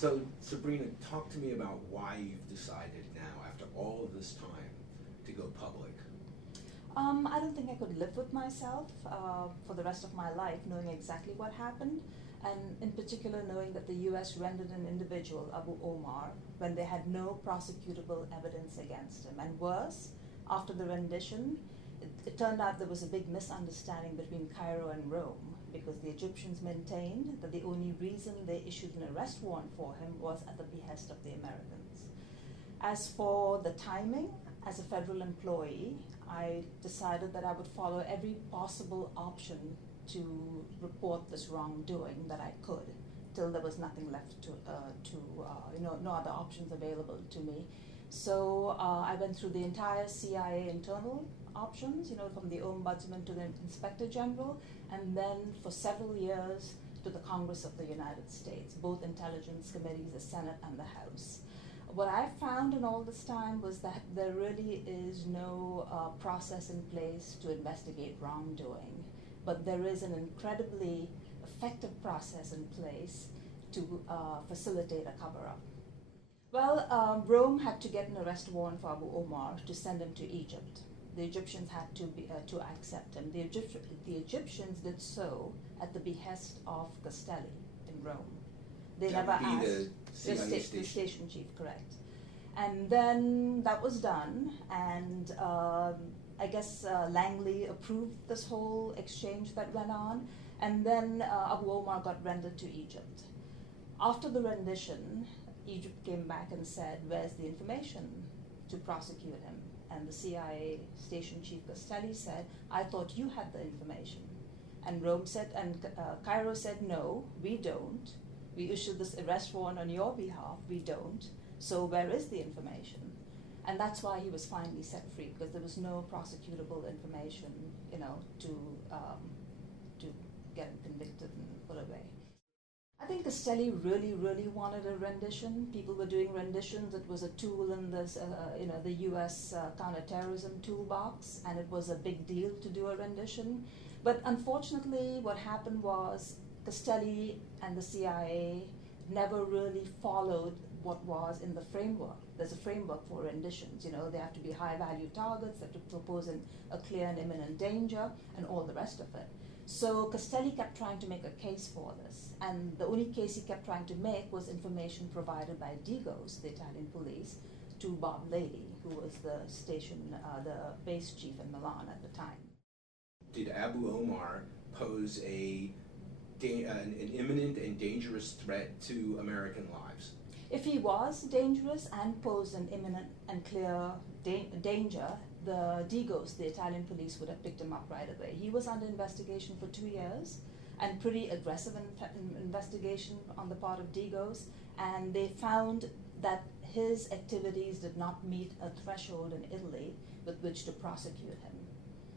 So, Sabrina, talk to me about why you've decided now, after all of this time, to go public. I don't think I could live with myself for the rest of my life knowing exactly what happened, and in particular knowing that the US rendered an individual, Abu Omar, when they had no prosecutable evidence against him. And worse, after the rendition, it turned out there was a big misunderstanding between Cairo and Rome, because the Egyptians maintained that the only reason they issued an arrest warrant for him was at the behest of the Americans. As for the timing, as a federal employee, I decided that I would follow every possible option to report this wrongdoing that I could, till there was nothing left no other options available to me. So I went through the entire CIA internal options, from the Ombudsman to the Inspector General, and then for several years to the Congress of the United States, both intelligence committees, the Senate and the House. What I found in all this time was that there really is no process in place to investigate wrongdoing, but there is an incredibly effective process in place to facilitate a cover-up. Well, Rome had to get an arrest warrant for Abu Omar to send him to Egypt. The Egyptians had to accept him. The Egyptians did so at the behest of Castelli in Rome. They That never would be asked the the station chief, correct? And then that was done, and I guess Langley approved this whole exchange that went on, and then Abu Omar got rendered to Egypt. After the rendition, Egypt came back and said, "Where's the information to prosecute him?" And the CIA station chief Castelli said, "I thought you had the information." And Rome said, and Cairo said, "No, we don't. We issued this arrest warrant on your behalf. We don't. So where is the information?" And that's why he was finally set free, because there was no prosecutable information, to get him convicted and put away. I think Castelli really, really wanted a rendition. People were doing renditions. It was a tool in this, the U.S. Counterterrorism toolbox, and it was a big deal to do a rendition. But unfortunately, what happened was Castelli and the CIA never really followed what was in the framework. There's a framework for renditions. They have to be high-value targets, they have to propose a clear and imminent danger, and all the rest of it. So Castelli kept trying to make a case for this, and the only case he kept trying to make was information provided by DIGOS, the Italian police, to Bob Lady, who was the base chief in Milan at the time. Did Abu Omar pose an imminent and dangerous threat to American lives? If he was dangerous and posed an imminent and clear danger, the DIGOS, the Italian police, would have picked him up right away. He was under investigation for 2 years, and pretty aggressive investigation on the part of DIGOS, and they found that his activities did not meet a threshold in Italy with which to prosecute him.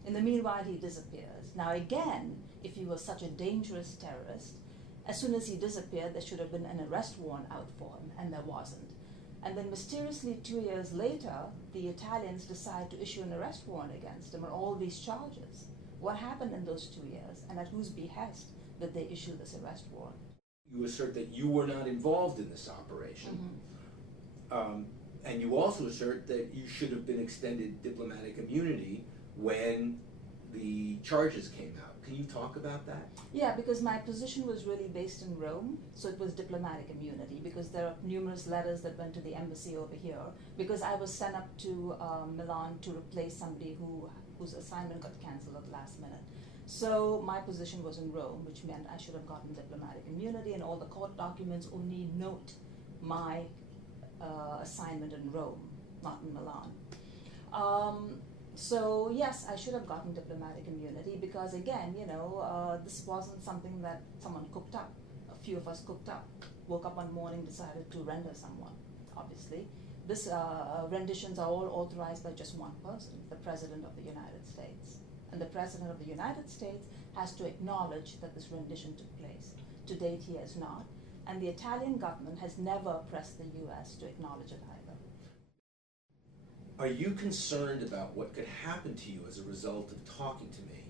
In the meanwhile, he disappears. Now again, if he was such a dangerous terrorist, as soon as he disappeared, there should have been an arrest warrant out for him, and there wasn't. And then mysteriously 2 years later, the Italians decide to issue an arrest warrant against him on all these charges. What happened in those 2 years, and at whose behest did they issue this arrest warrant? You assert that you were not involved in this operation. Mm-hmm. And you also assert that you should have been extended diplomatic immunity when the charges came out. Can you talk about that? Yeah, because my position was really based in Rome, so it was diplomatic immunity, because there are numerous letters that went to the embassy over here, because I was sent up to Milan to replace somebody whose assignment got cancelled at the last minute. So my position was in Rome, which meant I should have gotten diplomatic immunity, and all the court documents only note my assignment in Rome, not in Milan. So yes, I should have gotten diplomatic immunity, because again, this wasn't something that someone cooked up. A few of us cooked up, woke up one morning, decided to render someone, obviously. This renditions are all authorized by just one person, the President of the United States. And the President of the United States has to acknowledge that this rendition took place. To date, he has not. And the Italian government has never pressed the US to acknowledge it either. Are you concerned about what could happen to you as a result of talking to me?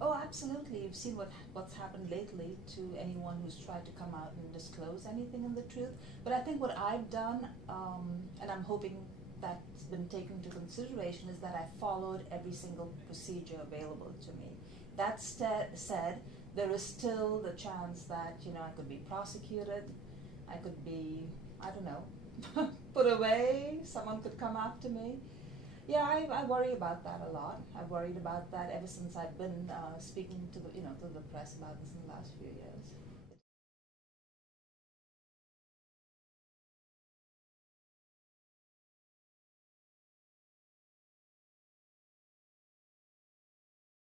Oh, absolutely. You've seen what's happened lately to anyone who's tried to come out and disclose anything in the truth. But I think what I've done, and I'm hoping that's been taken into consideration, is that I followed every single procedure available to me. That said, there is still the chance that, I could be prosecuted, I could be, I don't know, put away, someone could come after me. Yeah, I worry about that a lot. I've worried about that ever since I've been speaking to the press about this in the last few years.